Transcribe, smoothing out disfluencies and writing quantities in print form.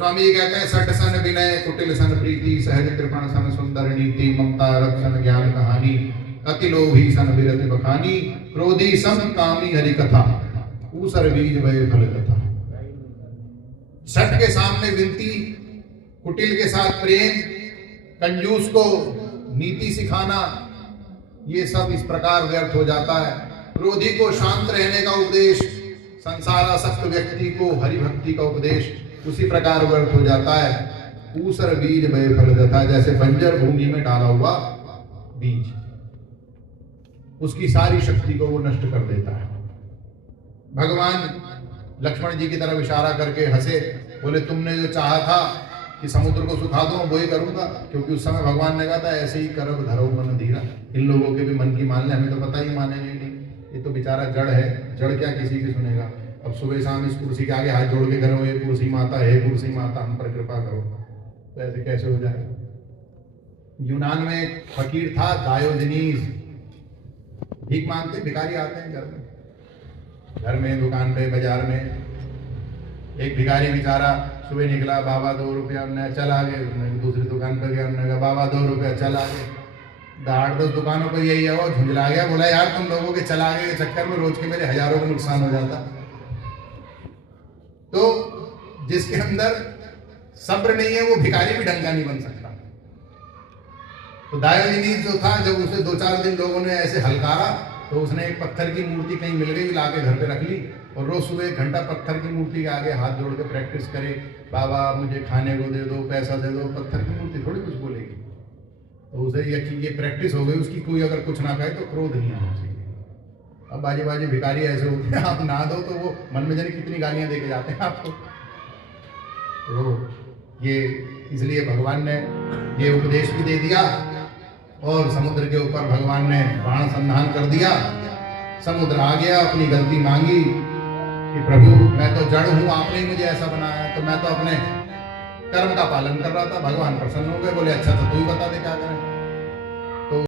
गोस्वामी जी कहते हैं सट सन विनय कुटिल सन प्रीति सहज कृपण सन सुंदर नीति ममता रक्षण ज्ञान कहानी अति लोभी सन विरति बखानी क्रोधी सम कामी हरि कथा ऊसर बीज वय फल कथा। सट के सामने विनती, कुटिल के साथ प्रेम, कंजूस को नीति सिखाना, ये सब इस प्रकार व्यर्थ हो जाता है। क्रोधी को शांत रहने का उपदेश, संसारासक्त व्यक्ति को हरि भक्ति का उपदेश उसी प्रकार व्यर्थ हो जाता है। ऊसर बीज वय फल कथा, जैसे बंजर भूमि में डाला हुआ बीज, उसकी सारी शक्ति को वो नष्ट कर देता है। भगवान लक्ष्मण जी की तरफ इशारा करके हंसे, बोले तुमने जो चाहा था कि समुद्र को सुखा दूं वही करूंगा, क्योंकि उस समय भगवान ने कहा था ऐसे ही करब धरो मन धीरा। इन लोगों के भी मन की मान ले, हमें तो पता ही मानेंगे नहीं, ये तो बेचारा जड़ है, जड़ क्या किसी की सुनेगा। अब सुबह शाम इस कुर्सी के आगे हाथ जोड़ के करो, हे कुर्सी माता, हे कुर्सी माता हम पर कृपा करो, तो ऐसे कैसे हो जाएगा। यूनान में एक फकीर था डायोजनीस, भीख मांगते भिखारी आते हैं घर में दुकान पे बाजार में। एक भिखारी बेचारा सुबह निकला, बाबा 2 रुपया, उन्हें चल आगे। दूसरी दुकान पर गया, उन्होंने कहा बाबा 2 रुपया, चल आगे। 8-10 दुकानों पर यही है, वो झुंझला गया, बोला यार तुम लोगों के चला आगे के चक्कर में रोज के मेरे हजारों का नुकसान हो जाता। तो जिसके अंदर सब्र नहीं है वो भिखारी भी ढंग का नहीं बन सकता। तो डायोजनीस जो था, जब उसे 2-4 दिन लोगों ने ऐसे हलकारा, तो उसने एक पत्थर की मूर्ति कहीं मिल गई, लाके घर पे रख ली, और रोज सुबह 1 घंटा पत्थर की मूर्ति के आगे हाथ जोड़ के प्रैक्टिस करे, बाबा मुझे खाने को दे दो, पैसा दे दो। पत्थर की मूर्ति थोड़ी कुछ बोलेगी। तो उसे ये प्रैक्टिस हो गई उसकी, कोई अगर कुछ ना कहे तो क्रोध नहीं आना चाहिए। अब बाजी बाजी भिखारी ऐसे होते हैं, आप ना दो तो वो मन में जाने कितनी गालियां दे के जाते हैं आपको। तो ये इसलिए भगवान ने ये उपदेश भी दे दिया, और समुद्र के ऊपर भगवान ने बाण संधान कर दिया। समुद्र आ गया, अपनी गलती मांगी कि प्रभु मैं तो जड़ हूं, आपने ही मुझे ऐसा बनाया, तो मैं तो अपने कर्म का पालन कर रहा था। भगवान प्रसन्न हो गए, बोले अच्छा तो तू ही बता दे क्या करें।